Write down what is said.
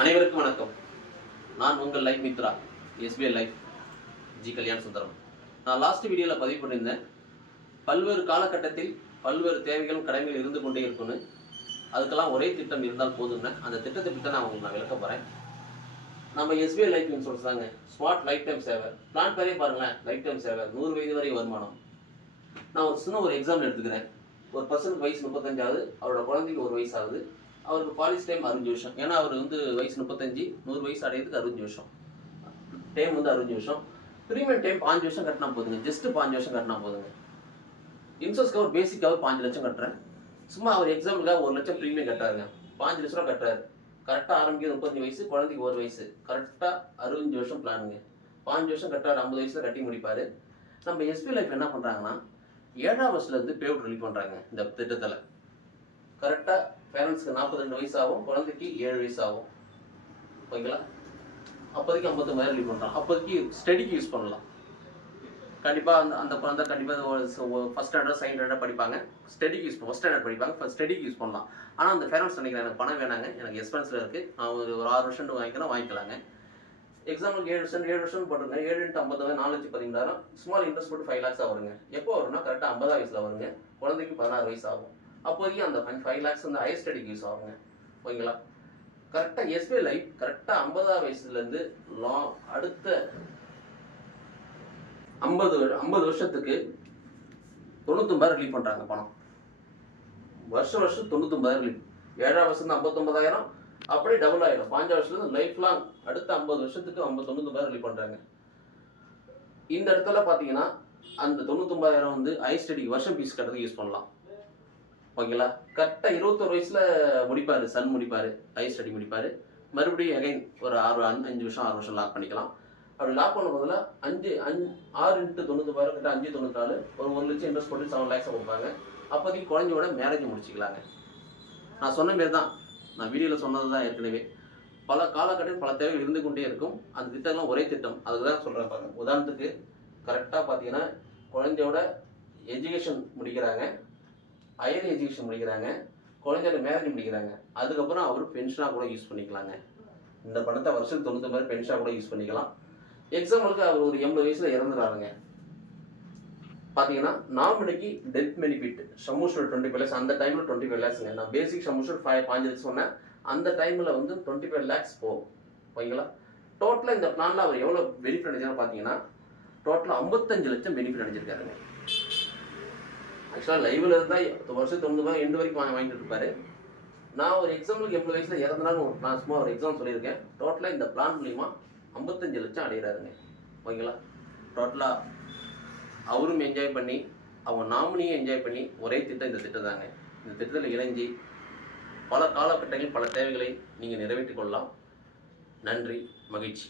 அனைவருக்கும் வணக்கம். நான் உங்கள் life Mitra SBI life G Kalyana Sundaram நான் லாஸ்ட் வீடியோவில் பதிவு பண்ணியிருந்தேன். பல்வேறு காலகட்டத்தில் பல்வேறு தேவைகளும் கடமைகள் இருந்து கொண்டே இருக்கும்னு. அதுக்கெல்லாம் ஒரே திட்டம் இருந்தால் போதும்னு. அந்த திட்டத்தை பற்றி நான் உங்களுக்கு நான் விளக்க போகிறேன் நம்ம எஸ்பிஐ லைஃப் இன்சூரன்ஸ் தாங்க. Smart life time saver plan பேரே பாருங்களேன் லைஃப் டைம் சேவர் நூறு வயது வரை வருமானம். நான் ஒரு சின்ன ஒரு எக்ஸாம்பிள் எடுத்துக்கிறேன். ஒரு பர்சனுக்கு வயசு முப்பத்தஞ்சாவது அவரோட குழந்தைக்கு ஒரு வயசு ஆகுது அவருக்கு பாலிஸ் டைம் அறுபஞ்சு வருஷம் ஏன்னா அவர் வந்து வயசு முப்பத்தஞ்சு நூறு வயசு அடையிறதுக்கு அறுபஞ்சு வருஷம் டைம் வந்து அறுபஞ்சு வருஷம் ப்ரீமியம் டைம் பாஞ்சு வருஷம் கட்டினா போதுங்க. ஜஸ்ட் பாஞ்சு வருஷம் கட்டினா போதுங்க. இன்சூரன்ஸ் கவர் பேசிக் கவர் பாஞ்சு லட்சம் கட்டுறேன். சும்மா அவர் எக்ஸாம்பிளுக்காக ஒரு லட்சம் ப்ரீமியம் கட்டாருங்க பாஞ்சு லட்ச ரூபா கட்டுறாரு. கரெக்டாக ஆரம்பிக்கிறது முப்பத்தஞ்சு வயசு குழந்தைக்கு ஒரு வயசு. கரெக்டாக அறுபஞ்சு வருஷம் பிளானுங்க பாஞ்சு வருஷம் கட்டாரு ஐம்பது வயசில் கட்டி முடிப்பார். நம்ம எஸ்பி லைஃப் என்ன பண்ணுறாங்கன்னா ஏழாம் வருஷத்துல பேவுட் ரிலீவ் பண்ணுறாங்க இந்த திட்டத்தில். கரெக்டாக பேரண்ட்ஸ்க்கு நாற்பத்தி ரெண்டு வயசு ஆகும் குழந்தைக்கு ஏழு வயசு ஆகும் ஓகேங்களா? அப்போதைக்கு ஐம்பத்தொம்பதாயிரம் லீவ் பண்ணுறான் அப்போதைக்கு ஸ்டடிக்கு யூஸ் பண்ணலாம். கண்டிப்பாக அந்த அந்த குழந்தை கண்டிப்பாக ஃபஸ்ட் ஸ்டாண்டர்ட் செகண்ட் ஸ்டாண்டர்ட் படிப்பாங்க. ஸ்டடிக்கு யூஸ் ஃபஸ்ட் ஸ்டாண்டர்ட் படிப்பாங்க. ஃபஸ்ட் ஸ்டடிக்கு யூஸ் பண்ணலாம். ஆனால் அந்த பேரண்ட்ஸ் நினைக்கிறேன் எனக்கு பணம் வேணாங்க. எனக்கு எக்ஸ்பென்ஸில் இருக்குது நான் ஒரு ஒரு ஆறு வருஷம் வாங்கிக்கலாம் வாங்கிக்கலாங்க. எக்ஸாம்பிளுக்கு ஏழு வருஷம் ஏழு வருஷம் போட்டுருங்க. ஏழு இன்ட்டு ஐம்பதாயிரம் நாலு லட்சம் பதினாயிரம் ஸ்மால் இன்ட்ரெஸ்ட் போட்டு ஃபைவ் லேக்ஸாக வருங்க எப்போ வரும்னா கரெக்டாக ஐம்பதாம் வயசில் வருங்க. குழந்தைக்கு பதினாறு வயசு ஆகும். அப்போதைக்கு அந்த ஃபைவ் லேக்ஸ் வந்து ஹையர் ஸ்டடிக்கு யூஸ் ஆகுங்க ஓகேங்களா கரெக்டாக எஸ்பிஐ லைஃப் கரெக்டாக ஐம்பதாம் வயசுலேருந்து லா அடுத்த ஐம்பது ஐம்பது வருஷத்துக்கு தொண்ணூத்தொம்பதாயிரம் ரிலீவ் பண்ணுறாங்க பணம். வருஷம் வருஷம் தொண்ணூத்தொம்பதாயிரம் ரிலீவ் ஏழாம் வருஷம் ஐம்பத்தொம்பதாயிரம் அப்படியே டபுள் ஆயிடும். பாஞ்சா வருஷத்துலேருந்து லைஃப் லாங் அடுத்த ஐம்பது வருஷத்துக்கு ஐம்பது தொண்ணூத்தொம்பதாயிரம் ரிலீவ் பண்ணுறாங்க இந்த இடத்துல பார்த்தீங்கன்னா அந்த தொண்ணூத்தொம்பதாயிரம் வந்து ஹை ஸ்டடி வருஷம் ஃபீஸ் கட்டுறது யூஸ் பண்ணலாம். ஓகேங்களா? கரெக்டாக இருபத்தொரு வயசில் முடிப்பார் சன் முடிப்பார் ஹையர் ஸ்டடி முடிப்பார். மறுபடியும் அகைன் ஒரு ஆறு அஞ்சு அஞ்சு வருஷம் ஆறு வருஷம் லாக் பண்ணிக்கலாம். அப்படி லாக் பண்ண போதில் அஞ்சு அஞ்சு ஆறு இன்ட்டு தொண்ணூறு கிட்ட அஞ்சு தொண்ணூத்தாலு ஒரு ஒரு லட்சம் இன்ட்ரெஸ்ட் போட்டு செவன் லேக்ஸாக கொடுப்பாங்க. அப்போதைக்கு குழந்தையோட மேரேஜ் முடிச்சிக்கலாங்க. நான் சொன்ன மாரி தான் நான் வீடியோவில் சொன்னது தான் ஏற்கனவே. பல காலகட்டம் பல தேவைகள் இருந்து கொண்டே இருக்கும். அந்த திட்டம்லாம் ஒரே திட்டம். அதுக்கு தான் சொல்கிறேன் பாருங்க. உதாரணத்துக்கு கரெக்டாக பார்த்தீங்கன்னா குழந்தையோட எஜுகேஷன் முடிக்கிறாங்க. ஹையர் எஜுகேஷன் முடிக்கிறாங்க குழந்தையோட மேரேஜ் முடிக்கிறாங்க. அதுக்கப்புறம் அவர் பென்ஷனாக கூட யூஸ் பண்ணிக்கலாங்க. இந்த பணத்தை வருஷத்துக்கு தொண்ணூத்தொம்பது பென்ஷனாக கூட யூஸ் பண்ணிக்கலாம். எக்ஸாம்பிளுக்கு அவர் ஒரு எண்பது வயசில் இறந்துறாருங்க. பார்த்தீங்கன்னா நாமினிக்கு death benefit sum assured twenty five lakhs அந்த டைமில் டுவெண்ட்டி ஃபைவ் லேக்ஸுங்க நான் பேசிக் சமூஷர் ஃபைவ் பாஞ்சு லட்சம் சொன்னேன். அந்த டைமில் வந்து டுவெண்ட்டி ஃபைவ் லேக்ஸ் போகும். ஓகேங்களா? டோட்டலாக இந்த பிளானில் அவர் எவ்வளோ பெனிஃபிட் அடைஞ்சாலும் பார்த்தீங்கன்னா டோட்டலாக ஐம்பத்தஞ்சு லட்சம் பெனிஃபிட் அடைஞ்சிருக்காருங்க. ஆக்சுவலாக லைவில் இருந்தால் வருஷத்து ஒன்று எண்டு வரைக்கும் வாங்கி வாங்கிட்டு இருப்பாரு. நான் ஒரு எக்ஸாம்பிளுக்கு எண்பது வயசில் இறந்தனாலும் நான் சும்மா ஒரு எக்ஸாம் சொல்லியிருக்கேன். டோட்டலாக இந்த பிளான் மூலிமா ஐம்பத்தஞ்சு லட்சம் அடைகிறாருங்க ஓகேங்களா? டோட்டலாக அவரும் என்ஜாய் பண்ணி அவங்க நாமினியும் என்ஜாய் பண்ணி ஒரே திட்டம் இந்த திட்டம் தாங்க. இந்த திட்டத்தில் இணைஞ்சி பல காலகட்டங்களில் பல தேவைகளை நீங்கள் நிறைவேற்றிக் கொள்ளலாம். நன்றி மகிழ்ச்சி.